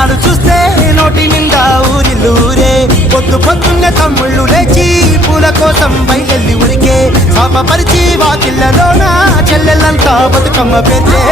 బోనాలు చూస్తే నోటి నిండా ఊరిల్లూరే పొద్దు పొద్దున్నే తమ్ముళ్ళు లేచి పూల కోసం బయలెల్లి ఉరికే పాప పరిచి వాకిళ్ళలోన చెల్లెళ్ళంతా బతుకమ్మ పేర్చే